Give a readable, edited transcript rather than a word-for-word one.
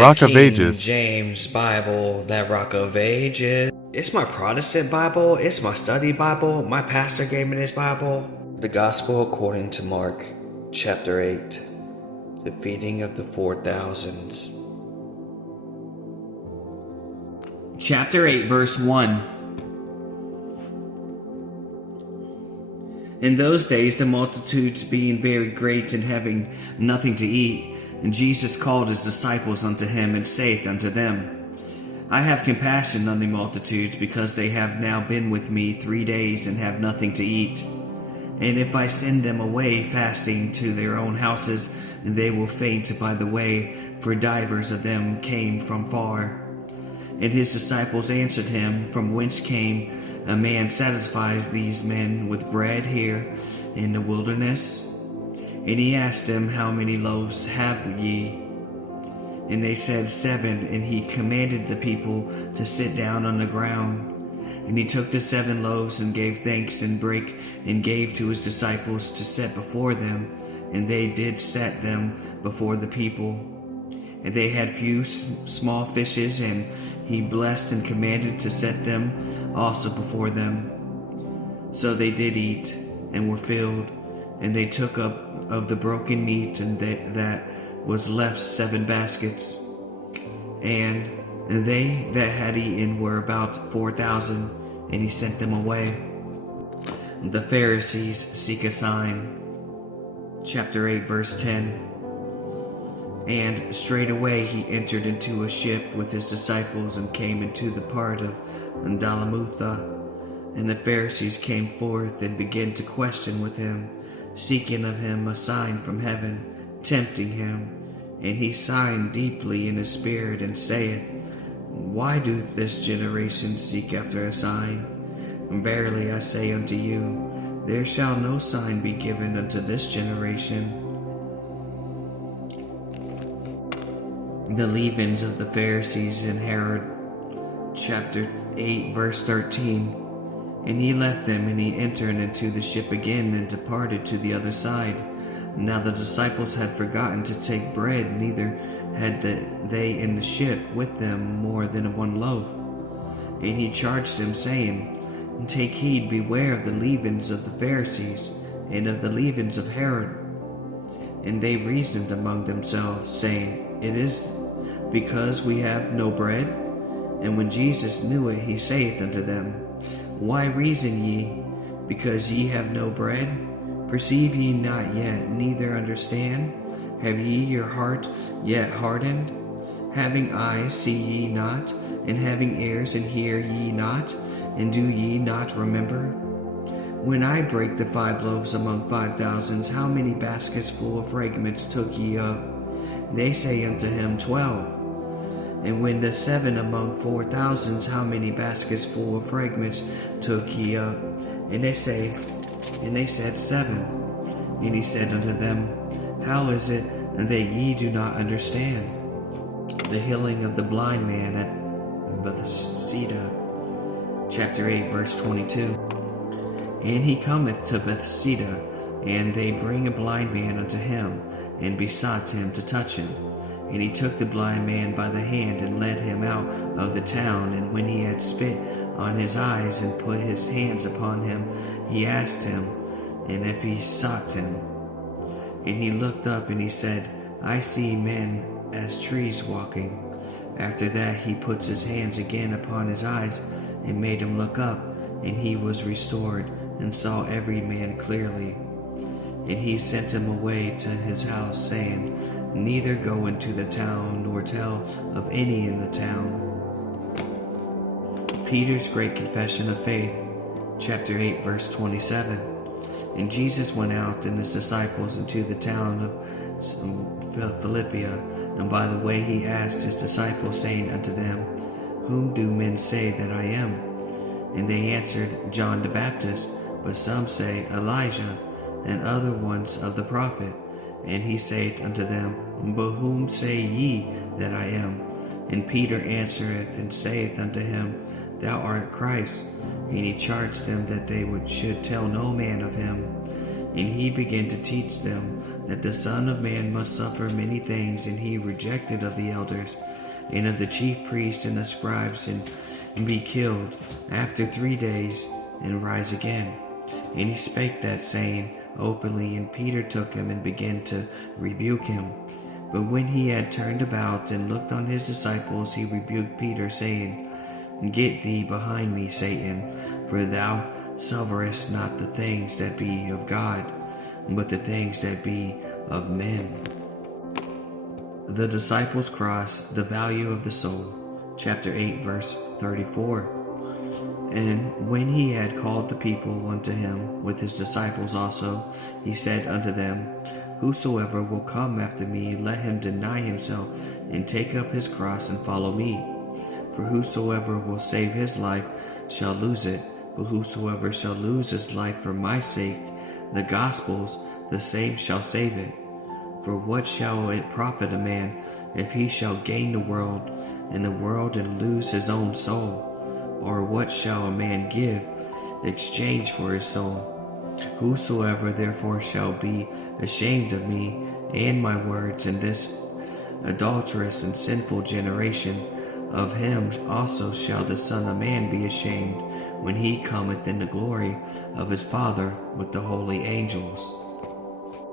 Rock of King Ages. James Bible, that Rock of Ages. It's my Protestant Bible. It's my study Bible. My pastor gave me this Bible. The Gospel according to Mark, chapter 8. The feeding of the 4,000. Chapter 8, verse 1. In those days, the multitudes being very great and having nothing to eat, and Jesus called his disciples unto him, and saith unto them, I have compassion on the multitudes, because they have now been with me 3 days, and have nothing to eat. And if I send them away fasting to their own houses, they will faint by the way, for divers of them came from far. And his disciples answered him, From whence came a man satisfies these men with bread here in the wilderness? And he asked them, How many loaves have ye? And they said, 7. And he commanded the people to sit down on the ground. And he took the 7 loaves and gave thanks and brake and gave to his disciples to set before them. And they did set them before the people. And they had few small fishes, and he blessed and commanded to set them also before them. So they did eat, and were filled, and they took up of the broken meat, and that was left 7 baskets. And they that had eaten were about 4,000, and he sent them away. The Pharisees seek a sign. Chapter 8, verse 10. And straightway he entered into a ship with his disciples, and came into the part of Dalmanutha. And the Pharisees came forth and began to question with him, seeking of him a sign from heaven, tempting him. And he signed deeply in his spirit, and saith, Why doth this generation seek after a sign? And verily I say unto you, there shall no sign be given unto this generation. The leavings of the Pharisees and Herod. Chapter 8, verse 13. And he left them, and he entered into the ship again, and departed to the other side. Now the disciples had forgotten to take bread, neither had they in the ship with them more than 1 loaf. And he charged them, saying, Take heed, beware of the leavings of the Pharisees, and of the leavings of Herod. And they reasoned among themselves, saying, It is because we have no bread. And when Jesus knew it, he saith unto them, Why reason ye, because ye have no bread? Perceive ye not yet, neither understand? Have ye your heart yet hardened? Having eyes see ye not, and having ears and hear ye not, and do ye not remember? When I brake the 5 loaves among 5,000, how many baskets full of fragments took ye up? They say unto him, 12. And when the 7 among 4,000, how many baskets full of fragments took ye up? And they said, 7. And he said unto them, How is it that ye do not understand? The healing of the blind man at Bethsaida. Chapter 8, verse 22. And he cometh to Bethsaida, and they bring a blind man unto him, and besought him to touch him. And he took the blind man by the hand, and led him out of the town. And when he had spit on his eyes, and put his hands upon him, he asked him, and if he sought him. And he looked up, and he said, I see men as trees walking. After that he puts his hands again upon his eyes, and made him look up, and he was restored, and saw every man clearly. And he sent him away to his house, saying, Neither go into the town, nor tell of any in the town. Peter's great confession of faith. Chapter 8, verse 27. And Jesus went out and his disciples into the town of Philippia, and by the way he asked his disciples, saying unto them, Whom do men say that I am? And they answered, John the Baptist, but some say Elijah, and other ones of the prophet. And he saith unto them, But whom say ye that I am? And Peter answereth and saith unto him, Thou art Christ. And he charged them that they should tell no man of him. And he began to teach them that the Son of Man must suffer many things, and he rejected of the elders and of the chief priests and the scribes, and be killed after 3 days, and rise again. And he spake that saying openly, and Peter took him and began to rebuke him. But when he had turned about and looked on his disciples, he rebuked Peter, saying, Get thee behind me, Satan, for thou sufferest not the things that be of God, but the things that be of men. The disciples' cross, the value of the soul. Chapter 8, verse 34. And when he had called the people unto him with his disciples also, he said unto them, Whosoever will come after me, let him deny himself, and take up his cross, and follow me. For whosoever will save his life shall lose it, but whosoever shall lose his life for my sake, the gospel's, the same shall save it. For what shall it profit a man, if he shall gain the world, and lose his own soul? Or what shall a man give, exchange for his soul? Whosoever therefore shall be ashamed of me and my words in this adulterous and sinful generation, of him also shall the Son of Man be ashamed, when he cometh in the glory of his Father with the holy angels.